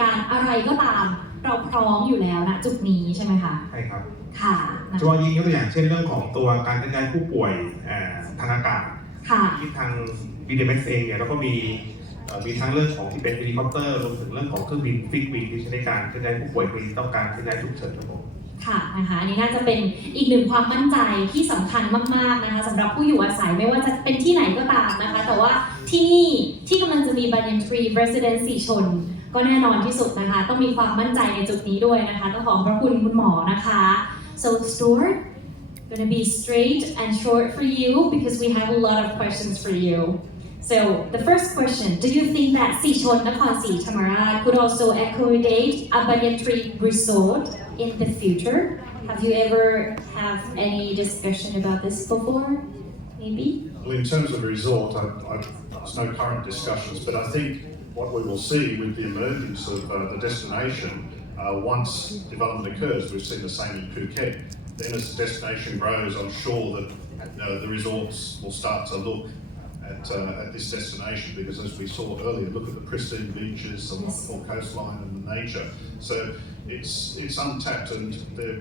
การอะไรก็ตามเราพร้อมอยู่แล้วณจุดนี้ใช่ไหมคะใช่ครับค่ะเฉพาะยิ่งยกตัวอย่างเช่นเรื่องของตัวการเคลื่อนย้ายผู้ป่วยทางอากาศที่ทาง BDMX เองเนี่ยเราก็มีทั้งเรื่องของที่เป็นเฮลิคอปเตอร์รวมถึงเรื่องของเครื่องบินฟิกวิงที่ใช้ในการเคลื่อนย้ายผู้ป่วยที่ต้องการเคลื่อนย้ายฉุกเฉินครับผมค่ะนะคะอันนี้น่าจะเป็นอีกหนึ่งความมั่นใจที่สำคัญมากๆนะคะสำหรับผู้อยู่อาศัยไม่ว่าจะเป็นที่ไหนก็ตามนะคะแต่ว่าที่นี่ที่กำลังจะมีBanyan Tree Residency ชนก็แน่นอนที่สุดนะคะต้องมีความมั่นใจในจุดนี้ด้วยนะคะต้องขอบพระคุณคุณหมอนะคะ so Stuart gonna be straight and short for you because we have a lot of questions for you so the first question do you think that Sichon นครศรีธรรมราช could also accommodate a Banyan Tree resort in the future have you ever have any discussion about this before maybe well in terms of a resort there's no current discussions but I think what we will see with the emergence of the destination once development occurs we've seen the same in Phuket then as the destination grows I'm sure that the resorts will start to look at this destination because as we saw earlier look at the pristine beaches the wonderful coastline and the nature so it's untapped and there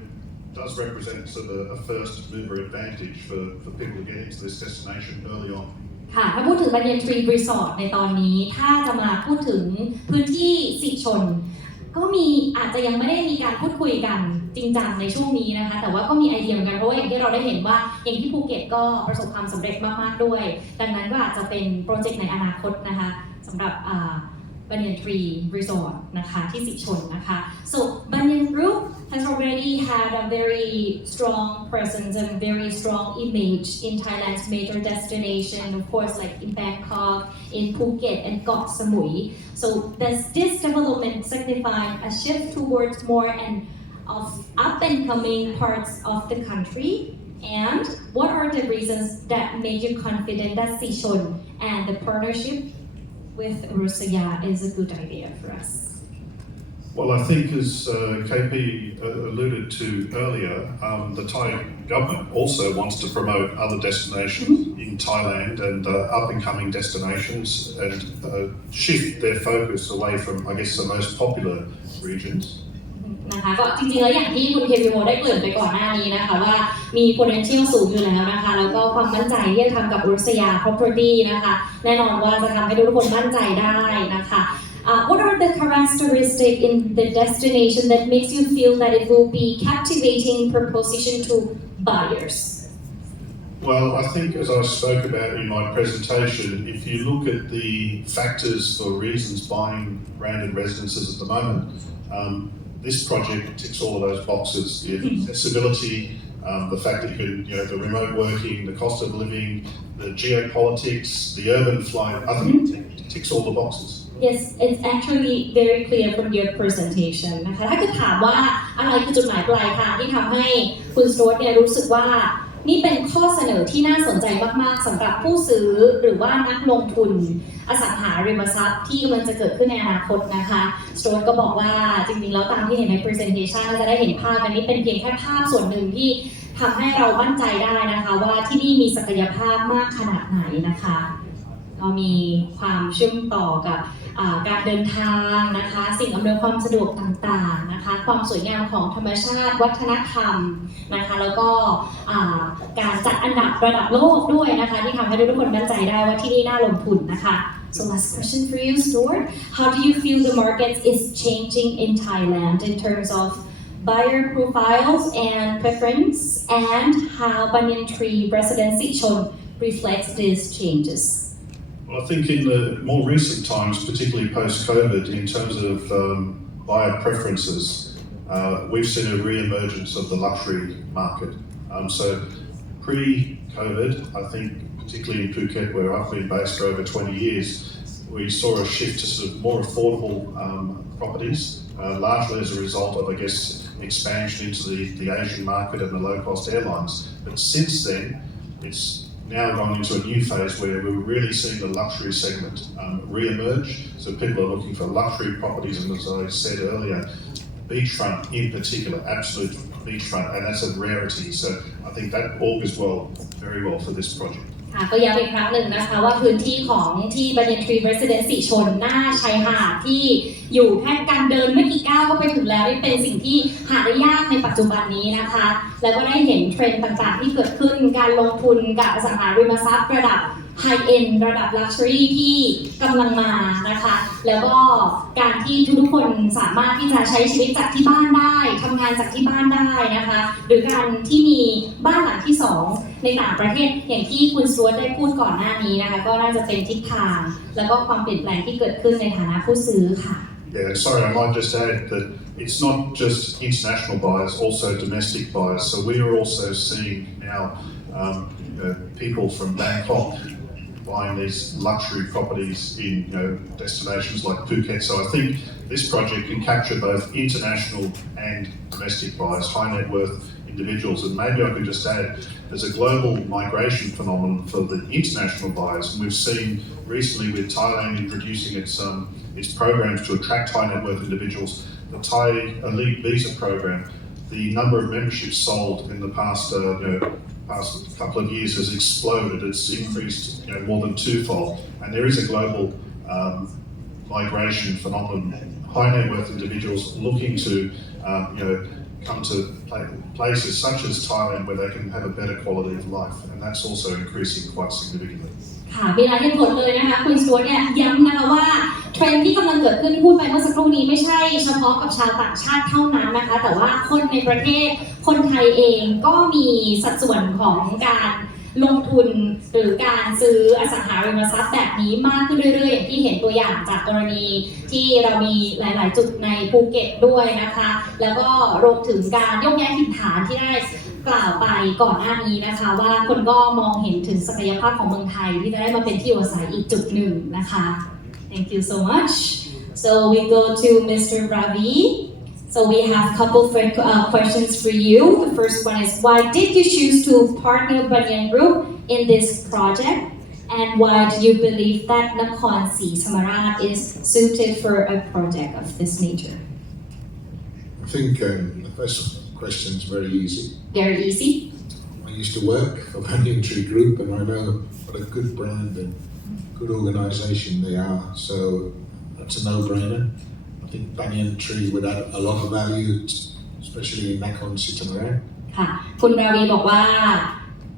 does represent sort of a first mover advantage for people to get into this destination early onค่ะถ้าพูดถึง Banyan Tree Resort ในตอนนี้ถ้าจะมาพูดถึงพื้นที่สิชนก็มีอาจจะยังไม่ได้มีการพูดคุยกันจริงจังในช่วงนี้นะคะแต่ว่าก็มีไอเดียเหมือนกันเพราะว่าอย่างที่เราได้เห็นว่าอย่างที่ภูเก็ตก็ประสบความสำเร็จมากๆด้วยดังนั้นก็อาจจะเป็นโปรเจกต์ในอนาคตนะคะสำหรับBanyan Tree Resort นะคะที่สิชนนะคะ so Banyan Group has already had a very strong presence and very strong image in Thailand's major destination of course like in Bangkok in Phuket and Got Samui so does this development signify a shift towards more and of up and coming parts of the country and what are the reasons that make you confident that Sichon and the partnership with Russia is a good idea for us? Well, I think as KP alluded to earlier, the Thai government also wants to promote other destinations in Thailand and up-and-coming destinations and shift their focus away from, I guess, the most popular regions. นะคะก็จริงๆแล้วอย่างที่คุณเควิโมได้เกริ่นไปก่อนหน้านี้นะคะว่ามี potential สูงอยู่แล้วนะคะแล้วก็ความมั่นใจที่จะทำกับรัสยา property นะคะแน่นอนว่าจะทำให้ทุกคนมั่นใจได้นะคะ What are the characteristics in the destination that makes you feel that it will be captivating proposition to buyers? Well, I think as I spoke about in my presentation, if you look at the factors for reasons buying branded residences at the moment, this project ticks all of those boxes. The accessibility, the fact that you can, the remote working, the cost of living, the geopolitics, the urban flight, I think it ticks all the boxes. Yes, it's actually very clear from your presentation นะคะถ้าเกิดถามว่าอะไรคือจุดหมายปลายทางที่ทำให้คุณสโตร์เนี่ยรู้สึกว่านี่เป็นข้อเสนอที่น่าสนใจมากๆสำหรับผู้ซื้อหรือว่านักลงทุนอสังหาริมทรัพย์ที่กำลังจะเกิดขึ้นในอนาคตนะคะสโตร์ก็บอกว่าจริงๆแล้วตามที่เห็นใน presentation จะได้เห็นภาพอันนี้เป็นเพียงแค่ภาพส่วนหนึ่งที่ทำให้เรามั่นใจได้นะคะว่าที่นี่มีศักยภาพมากขนาดไหนนะคะก็มีความเชื่อมต่อกับการเดินทางนะคะสิ่งอำนวยความสะดวกต่างๆนะคะความสวยงามของธรรมชาติวัฒนธรรมนะคะแล้วก็การจัดอันดับระดับโลกด้วยนะคะที่ทำให้ทุกคนมั่นใจได้ว่าที่นี่น่าลงทุนนะคะ So last question for you, Stuart. How do you feel the market is changing in Thailand in terms of buyer profiles and preference and how Banyan Tree Residency Sichon reflects these changes?Well, I think in the more recent times, particularly post-COVID, in terms of buyer preferences, we've seen a re-emergence of the luxury market. So pre-COVID, I think particularly in Phuket, where I've been based for over 20 years, we saw a shift to sort of more affordable properties, largely as a result of, I guess, expansion into the Asian market and the low-cost airlines. But since then, it's now gone into a new phase where we're really seeing the luxury segment re-emerge. So people are looking for luxury properties, and as I said earlier, beachfront in particular, absolute beachfront, and that's a rarity. So I think that augurs very well for this project. ค่ะก็ย้ำอีกครั้งหนึ่งนะคะว่าพื้นที่ของที่บันยันทรี Residence สีชนหน้าชายหาดที่อยู่แค่การเดินไม่กี่ก้าวก็ไปถึงแล้วนี่เป็นสิ่งที่หาได้ยากในปัจจุบันนี้นะคะแล้วก็ได้เห็นเทรนด์ต่างๆที่เกิดขึ้นการลงทุนกับอสังหาริมทรัพย์ระดับ High End ระดับ Luxury ที่กำลังมานะคะแล้วก็การที่ทุกๆคนสามารถที่จะใช้ชีวิตจากที่บ้านได้ทำงานจากที่บ้านได้นะคะหรือการที่มีบ้านหลังที่2ในต่างประเทศอย่างที่คุณสวตได้พูดก่อนหน้านี้นะคะก็น่าจะเป็นทิศทางแล้วก็ความเปลี่ยนแปลงที่เกิดขึ้นในฐานะผู้ซื้อค่ะ Yeah, sorry, I might just add that it's not just international buyers, also domestic buyers. So we are also seeing now people from Bangkok buying these luxury properties in destinations like Phuket. So I think this project can capture both international and domestic buyers, high net worth individuals. And maybe I could just add, there's a global migration phenomenon for the international buyers, and we've seen recently with Thailand introducing its programs to attract high net worth individuals. The Thai Elite Visa program, the number of memberships sold in the past couple of years has exploded. It's increased more than twofold, and there is a global migration phenomenon. High net worth individuals looking to come to places such as Thailand where they can have a better quality of life, and that's also increasing quite significantly. ค่ะมีหลายเหตุผลเลยนะคะคุณสวตเนี่ยย้ำนะคะว่าเทรนด์ที่กำลังเกิดขึ้นพูดไปเมื่อสักครู่นี้ไม่ใช่เฉพาะกับชาวต่างชาติเท่านั้นนะคะแต่ว่าคนในประเทศคนไทยเองก็มีสัดส่วนของการลงทุนหรือการซื้ออสังหาริมทรัพย์แบบนี้มากขึ้นเรื่อยๆอย่างที่เห็นตัวอย่างจากกรณีที่เรามีหลายๆจุดในภูเก็ตด้วยนะคะแล้วก็รวมถึงการยกย้ายถิ่นฐานที่ได้กล่าวไปก่อนหน้านี้นะคะว่าคนก็มองเห็นถึงศักยภาพของเมืองไทยที่จะได้มาเป็นที่อยู่อาศัยอีกจุดหนึ่งนะคะ Thank you so much. So we go to Mr. Ravi. So we have a couple of questions for you. The first one is, why did you choose to partner Banyan Group in this project? And why do you believe that Nakhon Si Thammarat is suited for a project of this nature? I think the first question is very easy. Very easy. I used to work for Banyan Tree Group, and I know what a good brand and good organisation they are. So that's a no-brainer. I think Banyan Tree would add a lot of value, especially in Nakhon Si Thammarat. ค่ะคุณราวีบอกว่า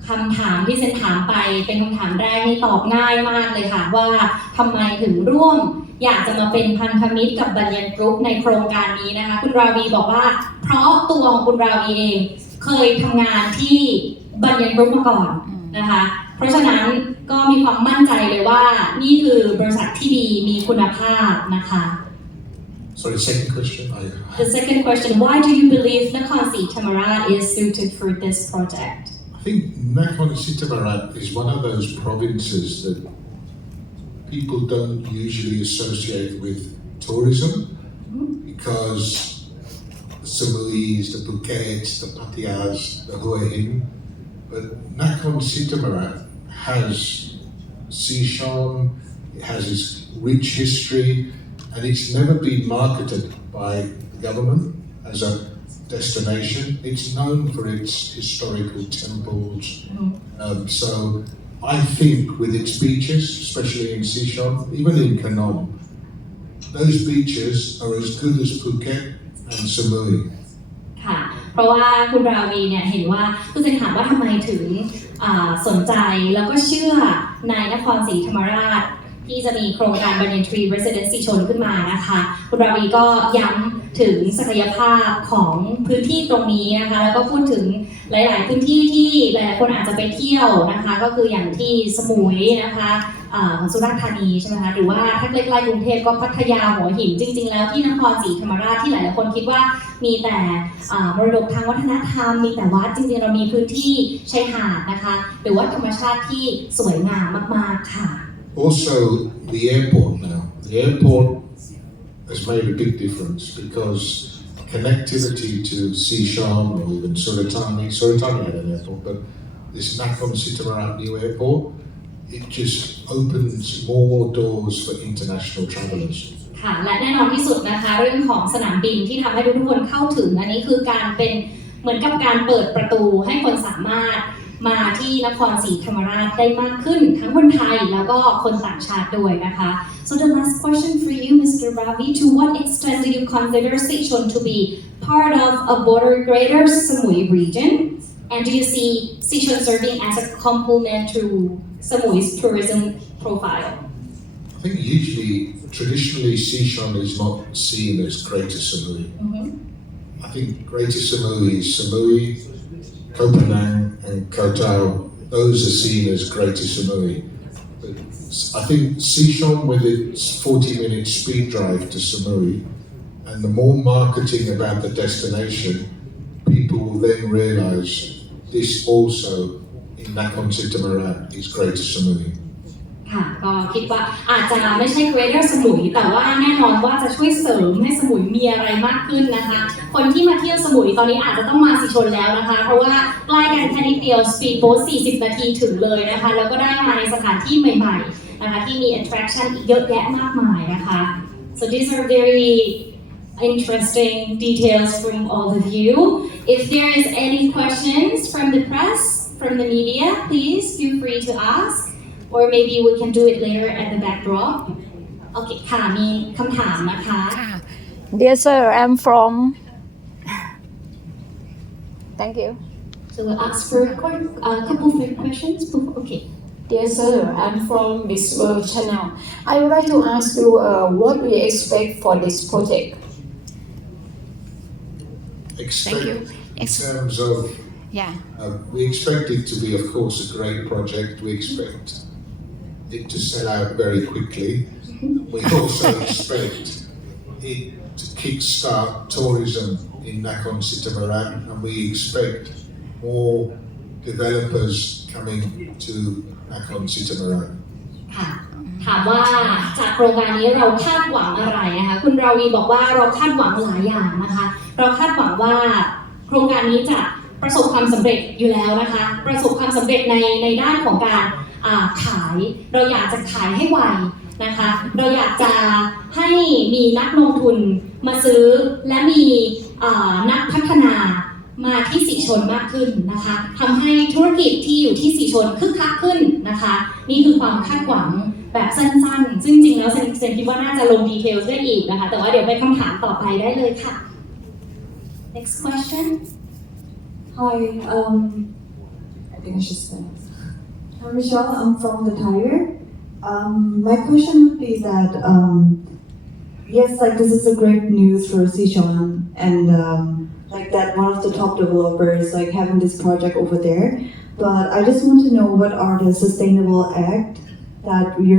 คำถามที่เซนถามไปเป็นคำถามแรกนี่ตอบง่ายมากเลยค่ะว่าทำไมถึงร่วมอยากจะมาเป็นพันธมิตรกับบันยันกรุ๊ปในโครงการนี้นะคะคุณราวีบอกว่าเพราะตัวของคุณราวีเองเคยทำงานที่บันยันกรุ๊ปมาก่อนนะคะเพราะฉะนั้นก็มีความมั่นใจเลยว่านี่คือบริษัทที่ดีมีคุณภาพนะคะ Sorry, second question. The second question, why do you believe Nakhon Si Thammarat is suited for this project? I think Nakhon Si Thammarat is one of those provinces that people don't usually associate with tourism because the Samois, the Phukets, the Pattayas, the Hua Hin, but Nakhon Si Thammarat has Sichon, it has its rich history, and it's never been marketed by the government as a destination. It's known for its historical temples. So I think with its beaches, especially in Sichon, even in Kanom, those beaches are as good as Phuket and Samui. ค่ะเพราะว่าคุณราวีเนี่ยเห็นว่าคือจะถามว่าทำไมถึงสนใจแล้วก็เชื่อในนครศรีธรรมราชที่จะมีโครงการ Banyan Tree Residence สีชนขึ้นมานะคะคุณราวีก็ย้ำถึงศักยภาพของพื้นที่ตรงนี้นะคะแล้วก็พูดถึงหลายๆพื้นที่ที่หลายๆคนอาจจะไปเที่ยวนะคะก็คืออย่างที่สมุยนะคะสุราษฎร์ธานีใช่ไหมคะหรือว่าถ้าใกล้ๆกรุงเทพก็พัทยาหัวหินจริงๆแล้วที่นครศรีธรรมราชที่หลายๆคนคิดว่ามีแต่มรดกทางวัฒนธรรมมีแต่วัดจริงๆเรามีพื้นที่ชายหาดนะคะหรือว่าธรรมชาติที่สวยงามมากๆค่ะAlso, the airport now. The airport has made a big difference because connectivity to Sichon or even Suratani had an airport, but this Nakhon Si Thammarat new airport, it just opens more doors for international travellers. ค่ะและแน่นอนที่สุดนะคะเรื่องของสนามบินที่ทำให้ทุกคนเข้าถึงอันนี้คือการเป็นเหมือนกับการเปิดประตูให้คนสามารถ มาที่นครศรีธรรมราชได้มากขึ้นทั้งคนไทยแล้วก็คนต่างชาติด้วยนะคะ So the last question for you Mr. Ravi to what extent do you consider Sichon to be part of a border greater Samui region and do you see Sichon serving as a complement to Samui's tourism profile? I think traditionally Sichon is not seen as Greater Samui. I think Greater Samui is Samui, Koh Phangan and Koh Tao. Those are seen as Greater Samui. But I think Sichon with its 40-minute speed drive to Samui and the more marketing about the destination, people will then realise this also in Nakhon Sitamarat is Greater Samui. ค่ะก็คิดว่าอาจจะไม่ใช่ Greater สมุยแต่ว่าแน่นอนว่าจะช่วยเสริมให้สมุยมีอะไรมากขึ้นนะคะคนที่มาเที่ยวสมุยตอนนี้อาจจะต้องมาสิชนแล้วนะคะเพราะว่าใกล้กันแค่นิดเดียว Speed Boat 40 นาทีถึงเลยนะคะแล้วก็ได้มาในสถานที่ใหม่ๆนะคะที่มี attraction อีกเยอะแยะมากมายนะคะ so these are very interesting details from all of you if there is any questions from the press from the media please feel free to ask or maybe we can do it later at the backdrop โอเคค่ะมีคำถามนะคะ Dear sir, I'm from. Thank you. so we'll ask for a couple of questions okay Dear sir, I'm from Miss World Channel. I would like to ask you what we expect for this project. Expect you. in terms of Yeah. we expect it to be, of course, a great project. We expect it to sell out very quickly. We also expect it to kickstart tourism in Nakhon Sitamarat, and we expect more developers coming to Nakhon Sitamarat. ค่ะถามว่าจากโครงการนี้เราคาดหวังอะไรนะคะคุณราวีบอกว่าเราคาดหวังหลายอย่างนะคะเราคาดหวังว่าโครงการนี้จะประสบความสำเร็จอยู่แล้วนะคะประสบความสำเร็จในด้านของการขายเราอยากจะขายให้ไวนะคะเราอยากจะให้มีนักลงทุนมาซื้อและมีนักพัฒนามาที่สีชนมากขึ้นนะคะทำให้ธุรกิจที่อยู่ที่สีชนคึกคักขึ้นนะคะนี่คือความคาดหวังแบบสั้นๆซึ่งจริงแล้วเซนคิดว่าน่าจะลงดีเทลได้อีกนะคะแต่ว่าเดี๋ยวไปคำถามต่อไปได้เลยค่ะ next question Hi, I think I should start. I'm Michelle, I'm from the Tiger. My question would be that, yes, like this is a great news for Sichon and like that one of the top developers like having this project over there. But I just want to know what are the sustainable act that you're